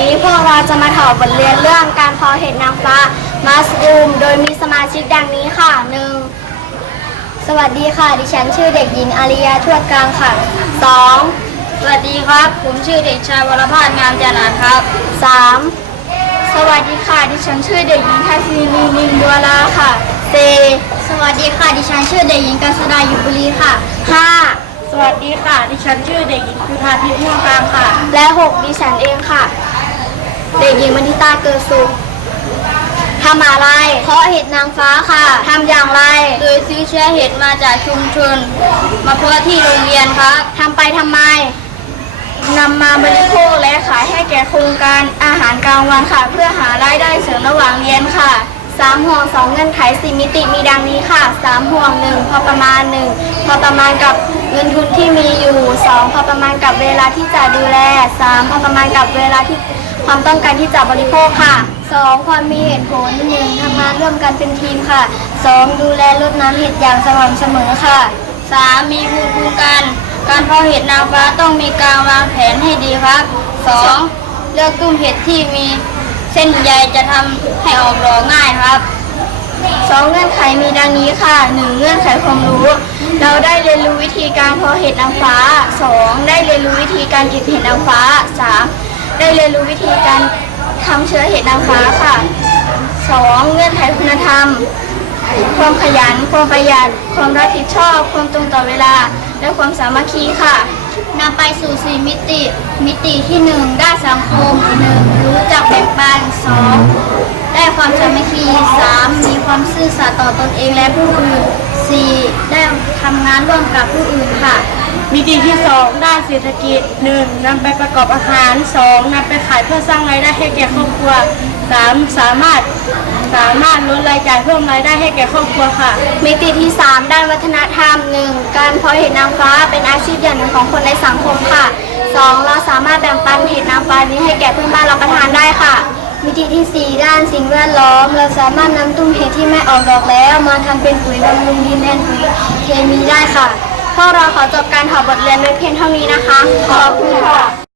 นี้พวกเราจะมาถอดบทเรียนเรื่องการพาะเห็ดนางฟ้ามัสรูมโดยมีสมาชิกดังนี้ค่ะหนึ่งสวัสดีค่ะ ดิฉันชื่อเด็กหญิงอาริยาทวดกลางค่ะสองสวัสดีครับ ผมชื่อเด็กชายวรพาสงามจานาครับสามสวัสดีค่ะ ดิฉันชื่อเด็กหญิงทัศนีนินดัวลาค่ะสี่สวัสดีค่ะ ดิฉันชื่อเด็กหญิงกัสดายุบุรีค่ะห้าสวัสดีค่ะ ดิฉันชื่อเด็กหญิงคุธาทิพย์ม่วงกลางค่ะ และ 6 ดิฉันเองค่ะ เด็กหญิงมณิตาเกิดสุขทำอะไรเพราะเห็ดนางฟ้าค่ะทำอย่างไร โดยซื้อเชื้อเห็ดมาจากชุมชน มาเพาะที่โรงเรียนครับทำไปทำไมนำมาบริโภคและขายให้แก่โครงการอาหารกลางวันค่ะ เพื่อหารายได้เสริมระหว่างเรียนค่ะสามห่วงสองเงื่อนไขสี่มิติมีดังนี้ค่ะสามห่วงหนึ่งพอประมาณหนึ่งพอประมาณกับเงินทุนที่มีอยู่สองพอประมาณกับเวลาที่จะดูแลสามพอประมาณกับเวลาที่ ความต้องการที่จะบริโภคค่ะสองความมีเหตุผลหนึ่งทำงานร่วมกันเป็นทีมค่ะสองดูแลรดน้ำเห็ดอย่างสม่ำเสมอค่ะ 3. มีภูมิคุ้มกัน การเพาะเห็ดนางฟ้าต้องมีการวางแผนให้ดีครับ 2. เลือกตุ้มเห็ดที่มีเส้นใยจะทำให้ออกดอกง่ายครับสองเงื่อนไขมีดังนี้ค่ะหนึ่งเงื่อนไขความรู้ เราได้เรียนรู้วิธีการเพาะเห็ดนางฟ้าสองได้เรียนรู้วิธีการเก็บเห็ดนางฟ้าสาม ได้เรียนรู้วิธีการทำเชื้อเห็ดนางฟ้าค่ะสองเงื่อนไขคุณธรรม ความขยัน ความประหยัด ความรับผิดชอบ ความตรงต่อเวลา และความสามัคคีค่ะนำไปสู่สี่มิติ มิติที่หนึ่งด้สังคมหนึ่งรู้จักแบ่งปันสองได้ความสามัคคีสามมีความซื่อสัตย์ต่อตนเองและผู้อื่นสี่ได้ทำงานร่วมกับผู้อื่นค่ะ มิติที่ 2 ด้านเศรษฐกิจ 1. นำไปประกอบอาหาร 2. นำไปขายเพื่อสร้างรายได้ให้แก่ครอบครัว 3. สามารถสามารถลดรายจ่ายเพิ่มรายได้ให้แก่ครอบครัวค่ะ มิติที่ 3 ด้านวัฒนธรรม 1. การเพาะเห็ดนางฟ้าเป็นอาชีพอย่างหนึ่งของคนในสังคมค่ะ 2. เราสามารถแบ่งปันเห็ดนางฟ้านี้ให้แก่เพื่อนบ้านรับประทานได้ค่ะ มิติที่ 4 ด้านสิ่งแวดล้อม เราสามารถนำตุ้มเห็ดที่ไม่ออกดอกแล้ว มาทำเป็นปุ๋ยบำรุงดินแทนปุ๋ยเคมีได้ค่ะ พวกเราขอจบการถอดบทเรียนไว้เพียงเท่านี้นะคะ ขอบคุณค่ะ